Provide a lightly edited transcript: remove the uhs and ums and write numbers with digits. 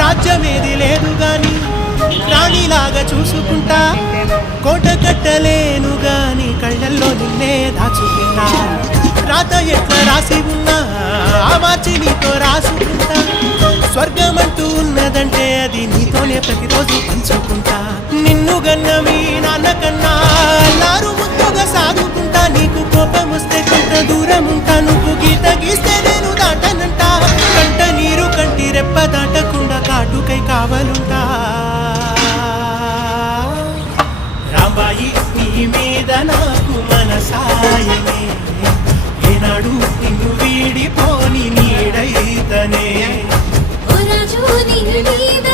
రాజ్యమేది లేదు గాని రాణిలాగా చూసుకుంటా, కోట కట్టలేను గాని కళ్ళల్లో నిన్నే దాచుకుంటా. రాత ఎట్లా రాసి ఉన్నా ఆ మార్చి నీతో రాసుకుంటా. స్వర్గమంటూ ఉన్నదంటే అది నీతోనే ప్రతిరోజు పంచుకుంటా. నిన్ను గన్న మీ నాన్న కన్నా అల్లారు ముద్దుగా సాగుకుంటా. నీకు కోపం వస్తే కొంత దూరం ఉంటా, నువ్వు గీత గీస్తే నేను దాటనంట. కంట నీరు కంటి రెప్ప దాటకుండా కాటుకై కావలుంటా. రాంబాయి నీ మీద నాకు మనసాయనే, ఏనాడు నిన్ను వీడిపోని నీడైతనే. ఓ రాజు నీ మీద